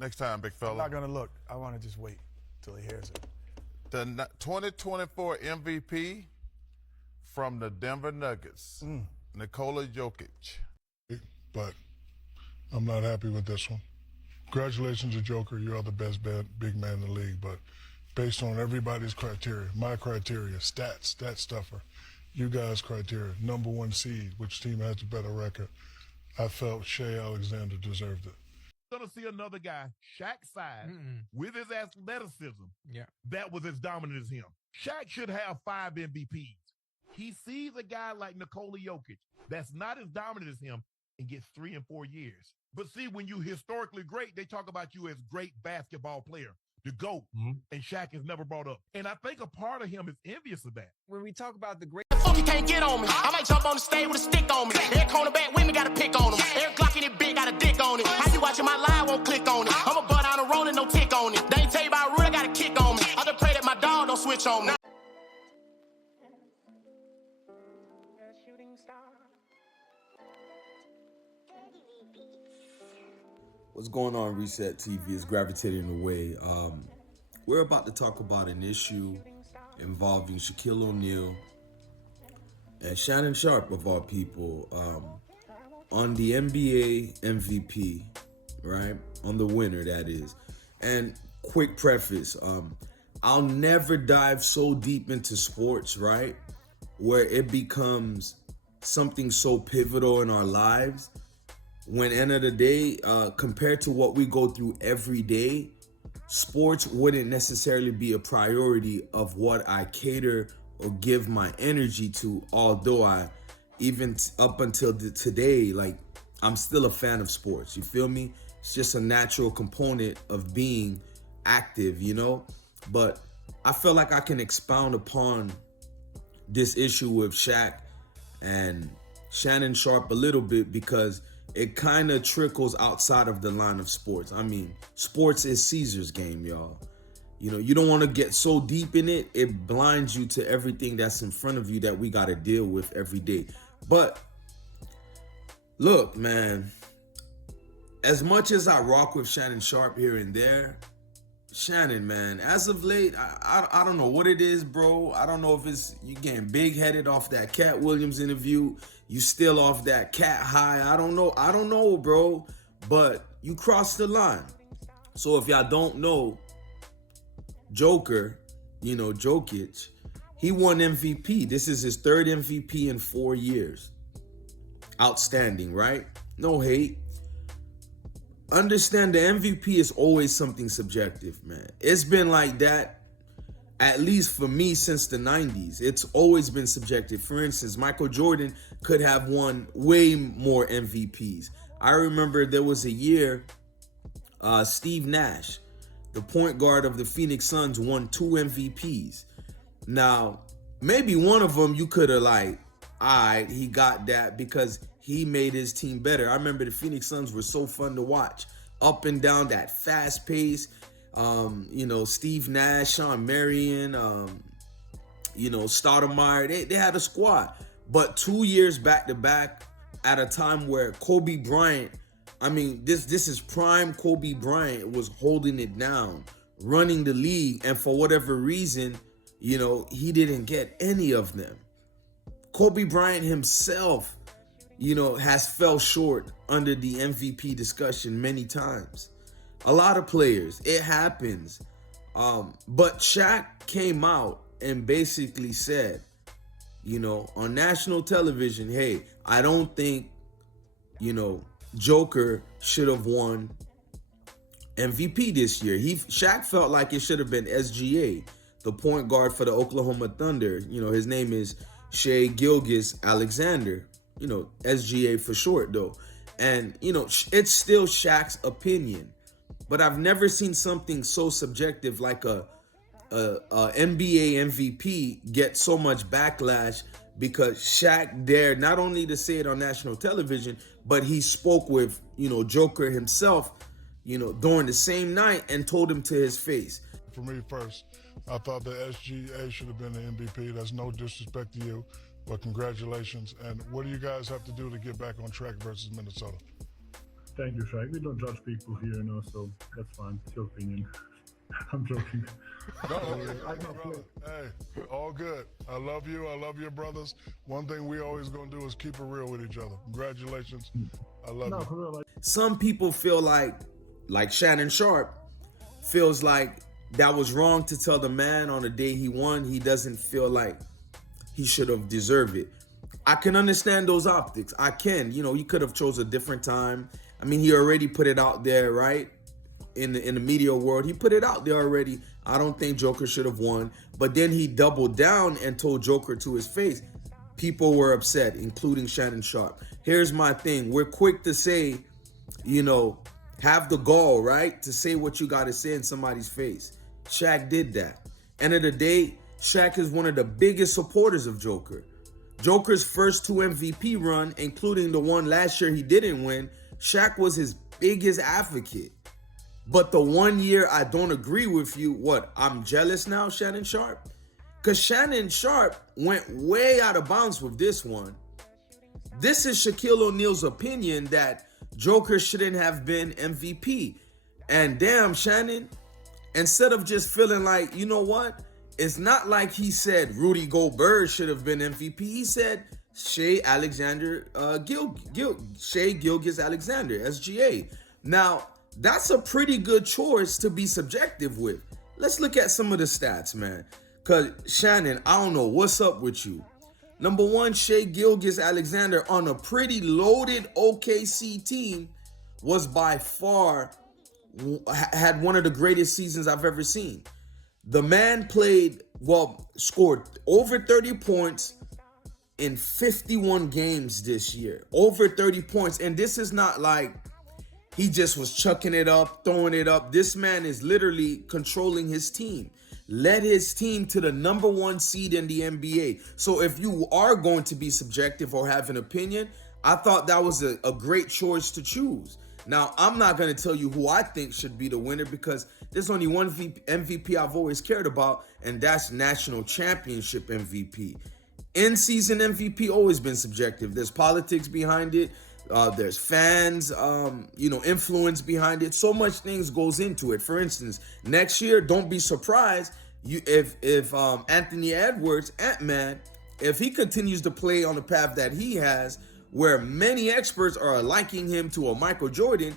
Next time, big fella. I'm not going to look. I want to just wait till he hears it. The 2024 MVP from the Denver Nuggets, Nikola Jokic. But I'm not happy with this one. Congratulations to Joker. You are the best big man in the league. But based on everybody's criteria, my criteria, stat stuffer, you guys' criteria, number one seed, which team has the better record, I felt Shai Alexander deserved it. Going to see another guy, Shaq size, with his athleticism, that was as dominant as him. Shaq should have 5 MVPs. He sees a guy like Nikola Jokic that's not as dominant as him and gets 3 and 4 years. But see, when you historically great, they talk about you as great basketball player, the GOAT, and Shaq is never brought up. And I think a part of him is envious of that. When we talk about the great... Fuck, you can't get on me. I might jump on the stage with a stick on me. Every cornerback women got a pick on them. Every Glock in it big got a dick on it. How you watching my live won't click on it. I'm a butt on a rolling, no tick on it. They ain't tell you about Rude, I got a kick on me. I just pray that my dog don't switch on me. What's going on, Reset TV? Is gravitating away. We're about to talk about an issue involving Shaquille O'Neal and Shannon Sharpe, of all people, on the NBA MVP, right? On the winner, that is. And quick preface, I'll never dive so deep into sports, right? Where it becomes something so pivotal in our lives. When end of the day, compared to what we go through every day, sports wouldn't necessarily be a priority of what I cater or give my energy to, although I, even up until today, like, I'm still a fan of sports, you feel me? It's just a natural component of being active, you know? But I feel like I can expound upon this issue with Shaq and Shannon Sharpe a little bit because it kind of trickles outside of the line of sports. I mean, sports is Caesar's game, y'all. You know, you don't want to get so deep in it. It blinds you to everything that's in front of you that we got to deal with every day. But look, man, as much as I rock with Shannon Sharpe here and there, Shannon, man, as of late, I don't know what it is, bro. I don't know if it's you getting big-headed off that Cat Williams interview. You still off that cat high. I don't know, bro. But you crossed the line. So if y'all don't know, Joker, you know, Jokic, he won MVP. This is his 3rd MVP in 4 years. Outstanding, right? No hate. Understand the MVP is always something subjective, man. It's been like that, at least for me, since the 90s. It's always been subjective. For instance, Michael Jordan could have won way more MVPs. I remember there was a year, Steve Nash, the point guard of the Phoenix Suns, won 2 MVPs. Now, maybe one of them you could have like, all right, he got that because he made his team better. I remember the Phoenix Suns were so fun to watch. Up and down that fast pace. You know, Steve Nash, Sean Marion, you know, Stoudemire. They had a squad. But 2 years back to back at a time where Kobe Bryant, I mean, this is prime Kobe Bryant was holding it down, running the league. And for whatever reason, you know, he didn't get any of them. Kobe Bryant himself, you know, has fell short under the MVP discussion many times. A lot of players, it happens. But Shaq came out and basically said, you know, on national television, hey, I don't think, you know, Joker should have won MVP this year. Shaq felt like it should have been SGA, the point guard for the Oklahoma Thunder. You know, his name is Shai Gilgeous-Alexander. You know, SGA for short, though. And, you know, it's still Shaq's opinion. But I've never seen something so subjective like a NBA MVP get so much backlash because Shaq dared not only to say it on national television, but he spoke with, you know, Joker himself, you know, during the same night and told him to his face. For me first, I thought the SGA should have been the MVP. That's no disrespect to you, but congratulations. And what do you guys have to do to get back on track versus Minnesota? Thank you, Shaq. We don't judge people here, so that's fine. It's your opinion. I'm joking. Hey, all good. I love you. I love your brothers. One thing we always gonna do is keep it real with each other. Congratulations. I love you. For real, Some people feel like Shannon Sharpe feels like that was wrong to tell the man on the day he won. He doesn't feel like he should have deserved it. I can understand those optics. I can. He could have chose a different time. I mean, he already put it out there, right? In the media world, he put it out there already. I don't think Joker should have won. But then he doubled down and told Joker to his face. People were upset, including Shannon Sharpe. Here's my thing. We're quick to say, have the gall, right? To say what you got to say in somebody's face. Shaq did that. End of the day, Shaq is one of the biggest supporters of Joker. Joker's first 2 MVP run, including the one last year he didn't win, Shaq was his biggest advocate. But the 1 year I don't agree with you, I'm jealous now, Shannon Sharpe? Because Shannon Sharpe went way out of bounds with this one. This is Shaquille O'Neal's opinion that Joker shouldn't have been MVP. And damn, Shannon, instead of just feeling like, you know what? It's not like he said Rudy Gobert should have been MVP. He said Shai Gilgeous-Alexander, SGA. Now, that's a pretty good choice to be subjective with. Let's look at some of the stats, man. Because, Shannon, I don't know what's up with you. Number one, Shai Gilgeous-Alexander on a pretty loaded OKC team was by far, had one of the greatest seasons I've ever seen. The man scored over 30 points in 51 games this year. Over 30 points. And this is not like he just was chucking it up, throwing it up. This man is literally controlling his team. Led his team to the number 1 seed in the NBA. So if you are going to be subjective or have an opinion, I thought that was a great choice to choose. Now, I'm not going to tell you who I think should be the winner because there's only one MVP I've always cared about, and that's National Championship MVP. In-season MVP always been subjective. There's politics behind it. There's fans, influence behind it. So much things goes into it. For instance, next year, don't be surprised if Anthony Edwards, Ant-Man, if he continues to play on the path that he has, where many experts are liking him to a Michael Jordan,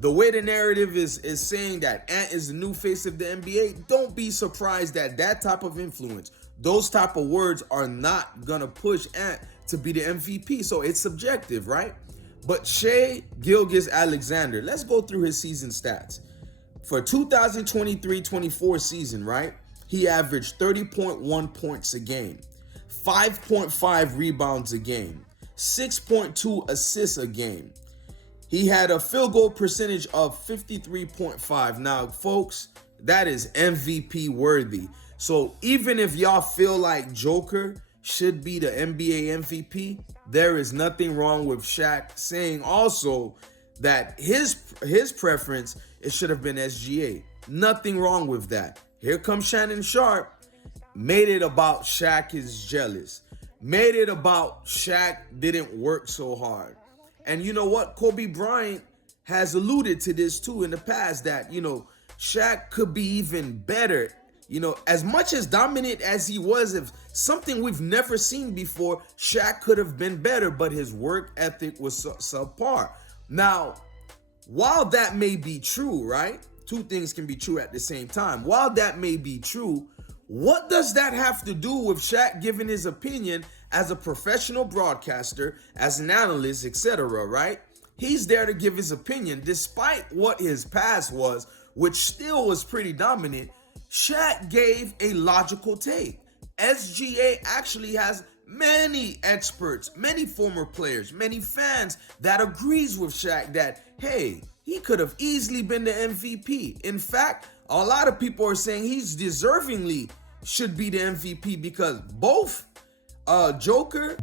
the way the narrative is saying that Ant is the new face of the NBA, don't be surprised that that type of influence, those type of words are not gonna push Ant to be the MVP. So it's subjective, right? But Shai Gilgeous-Alexander, let's go through his season stats. For 2023-24 season, right? He averaged 30.1 points a game, 5.5 rebounds a game, 6.2 assists a game. He had a field goal percentage of 53.5. Now, folks, that is MVP worthy. So even if y'all feel like Joker should be the NBA MVP, there is nothing wrong with Shaq saying also that his preference, it should have been SGA. Nothing wrong with that. Here comes Shannon Sharpe, made it about Shaq is jealous. Made it about Shaq didn't work so hard. And you know what? Kobe Bryant has alluded to this too in the past that, Shaq could be even better. As much as dominant as he was, if something we've never seen before, Shaq could have been better, but his work ethic was subpar. Now, while that may be true, right? Two things can be true at the same time. While that may be true, what does that have to do with Shaq giving his opinion as a professional broadcaster, as an analyst, etc., right? He's there to give his opinion despite what his past was, which still was pretty dominant. Shaq gave a logical take. SGA actually has many experts, many former players, many fans that agrees with Shaq that, hey, he could have easily been the MVP. In fact, a lot of people are saying he's deservingly should be the MVP because both Joker,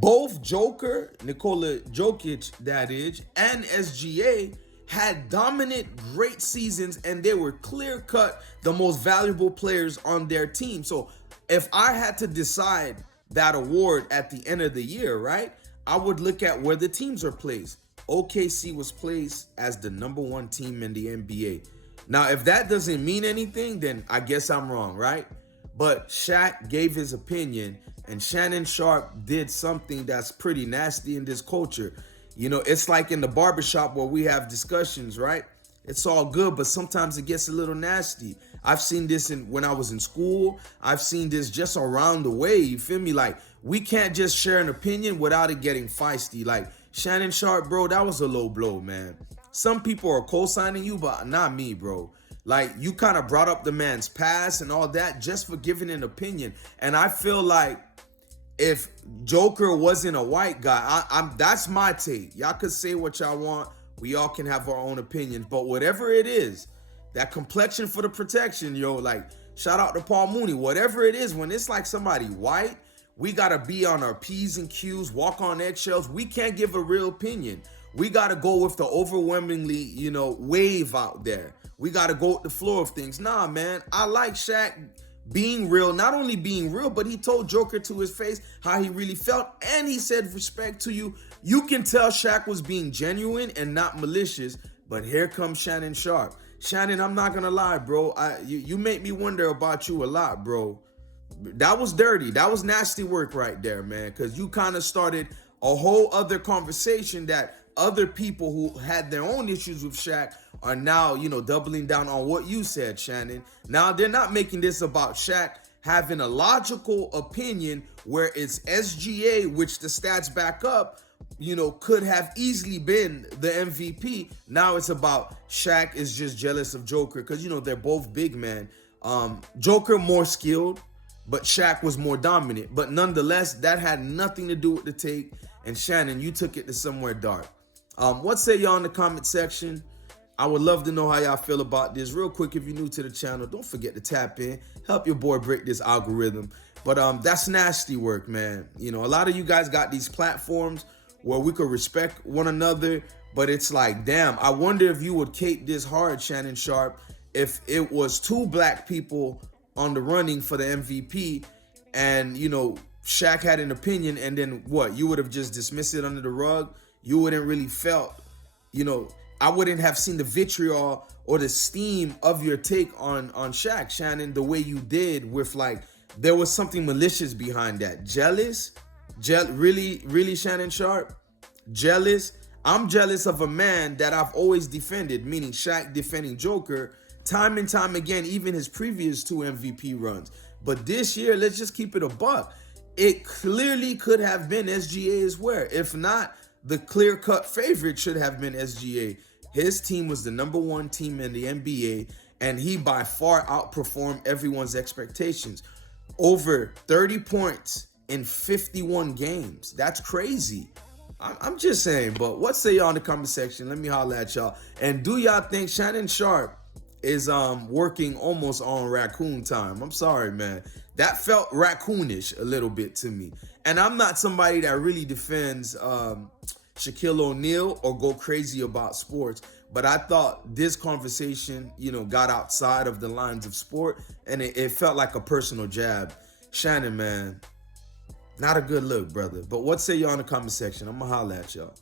Nikola Jokic, that is, and SGA had dominant, great seasons, and they were clear-cut the most valuable players on their team. So if I had to decide that award at the end of the year, right, I would look at where the teams are placed. OKC was placed as the #1 team in the NBA. Now, if that doesn't mean anything, then I guess I'm wrong, right? But Shaq gave his opinion, and Shannon Sharpe did something that's pretty nasty in this culture. You know, it's like in the barbershop where we have discussions, right? It's all good, but sometimes it gets a little nasty. I've seen this when I was in school. I've seen this just around the way, you feel me? Like, we can't just share an opinion without it getting feisty. Like, Shannon Sharpe, bro, that was a low blow, man. Some people are co-signing you, but not me, bro. Like, you kind of brought up the man's past and all that just for giving an opinion. And I feel like if Joker wasn't a white guy, that's my take. Y'all could say what y'all want. We all can have our own opinions. But whatever it is, that complexion for the protection, yo, like, shout out to Paul Mooney. Whatever it is, when it's like somebody white, we got to be on our P's and Q's, walk on eggshells. We can't give a real opinion. We got to go with the overwhelmingly, wave out there. We got to go with the flow of things. Nah, man, I like Shaq being real, not only being real, but he told Joker to his face how he really felt, and he said respect to you. You can tell Shaq was being genuine and not malicious, but here comes Shannon Sharpe. Shannon, I'm not gonna lie, bro. You make me wonder about you a lot, bro. That was dirty. That was nasty work right there, man, because you kind of started a whole other conversation that other people who had their own issues with Shaq are now, doubling down on what you said, Shannon. Now, they're not making this about Shaq having a logical opinion where it's SGA, which the stats back up, could have easily been the MVP. Now it's about Shaq is just jealous of Joker because, they're both big, man. Joker more skilled, but Shaq was more dominant. But nonetheless, that had nothing to do with the take. And Shannon, you took it to somewhere dark. What say y'all in the comment section? I would love to know how y'all feel about this. Real quick, if you're new to the channel, don't forget to tap in. Help your boy break this algorithm. But that's nasty work, man. A lot of you guys got these platforms where we could respect one another. But it's like, damn, I wonder if you would cape this hard, Shannon Sharpe, if it was 2 black people on the running for the MVP and, Shaq had an opinion and then what? You would have just dismissed it under the rug? You wouldn't really felt, I wouldn't have seen the vitriol or the steam of your take on Shaq, Shannon, the way you did with, like, there was something malicious behind that. Jealous? Really, Shannon Sharpe? Jealous? I'm jealous of a man that I've always defended, meaning Shaq defending Joker, time and time again, even his previous 2 MVP runs. But this year, let's just keep it a buck. It clearly could have been SGA as well. If not, the clear-cut favorite should have been SGA. His team was the #1 team in the NBA, and he by far outperformed everyone's expectations. Over 30 points in 51 games. That's crazy. I'm just saying, but what say y'all in the comment section? Let me holler at y'all. And do y'all think Shannon Sharpe is working almost on raccoon time? I'm sorry, man. That felt raccoonish a little bit to me. And I'm not somebody that really defends Shaquille O'Neal or go crazy about sports, but I thought this conversation, got outside of the lines of sport, and it felt like a personal jab. Shannon, man, not a good look, brother. But what say y'all in the comment section? I'm gonna holler at y'all.